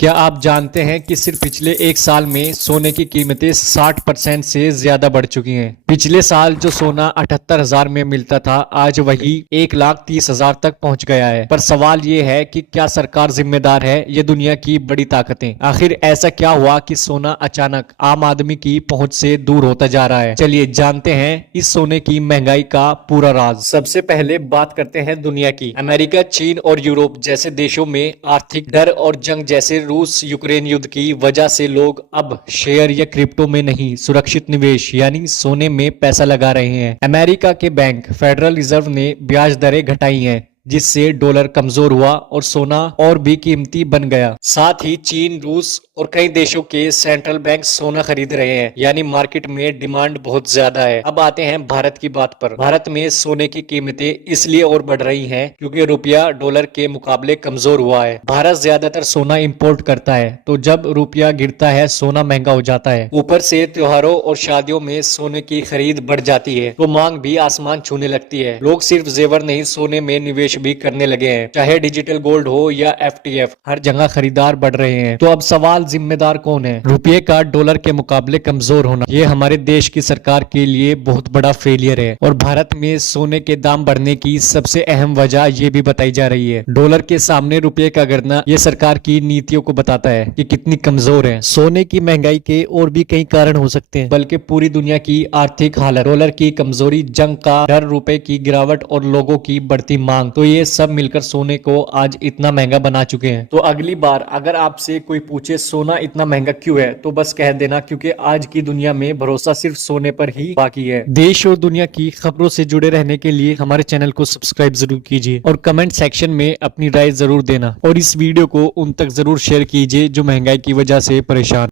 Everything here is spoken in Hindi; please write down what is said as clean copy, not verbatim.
क्या आप जानते हैं कि सिर्फ पिछले एक साल में सोने की कीमतें 60% से ज्यादा बढ़ चुकी हैं। पिछले साल जो सोना 78,000 में मिलता था, आज वही 1,30,000 तक पहुंच गया है। पर सवाल ये है कि क्या सरकार जिम्मेदार है, ये दुनिया की बड़ी ताकतें? आखिर ऐसा क्या हुआ कि सोना अचानक आम आदमी की पहुंच से दूर होता जा रहा है? चलिए जानते हैं इस सोने की महंगाई का पूरा राज। सबसे पहले बात करते हैं दुनिया की। अमेरिका, चीन और यूरोप जैसे देशों में आर्थिक डर और जंग जैसे रूस यूक्रेन युद्ध की वजह से लोग अब शेयर या क्रिप्टो में नहीं, सुरक्षित निवेश यानी सोने में पैसा लगा रहे हैं। अमेरिका के बैंक फेडरल रिजर्व ने ब्याज दरें घटाई हैं, जिससे डॉलर कमजोर हुआ और सोना और भी कीमती बन गया। साथ ही चीन, रूस और कई देशों के सेंट्रल बैंक सोना खरीद रहे हैं, यानी मार्केट में डिमांड बहुत ज्यादा है। अब आते हैं भारत की बात पर। भारत में सोने की कीमतें इसलिए और बढ़ रही हैं क्योंकि रुपया डॉलर के मुकाबले कमजोर हुआ है। भारत ज्यादातर सोना इंपोर्ट करता है, तो जब रुपया गिरता है सोना महंगा हो जाता है। ऊपर से त्योहारों और शादियों में सोने की खरीद बढ़ जाती है, तो मांग भी आसमान छूने लगती है। लोग सिर्फ जेवर नहीं, सोने में निवेश भी करने लगे हैं, चाहे डिजिटल गोल्ड हो या एफटीएफ। हर जगह खरीदार बढ़ रहे हैं। तो अब सवाल, जिम्मेदार कौन है? रुपये का डॉलर के मुकाबले कमजोर होना, ये हमारे देश की सरकार के लिए बहुत बड़ा फेलियर है। और भारत में सोने के दाम बढ़ने की सबसे अहम वजह ये भी बताई जा रही है। डॉलर के सामने रुपये का गिरना ये सरकार की नीतियों को बताता है कि कितनी कमजोर है। सोने की महंगाई के और भी कई कारण हो सकते हैं, बल्कि पूरी दुनिया की आर्थिक हालत, डॉलर की कमजोरी, जंग का डर, रुपए की गिरावट और लोगों की बढ़ती मांग, तो ये सब मिलकर सोने को आज इतना महंगा बना चुके हैं। तो अगली बार अगर आपसे कोई पूछे सोना इतना महंगा क्यों है, तो बस कह देना क्योंकि आज की दुनिया में भरोसा सिर्फ सोने पर ही बाकी है। देश और दुनिया की खबरों से जुड़े रहने के लिए हमारे चैनल को सब्सक्राइब जरूर कीजिए और कमेंट सेक्शन में अपनी राय जरूर देना, और इस वीडियो को उन तक जरूर शेयर कीजिए जो महंगाई की वजह से परेशान।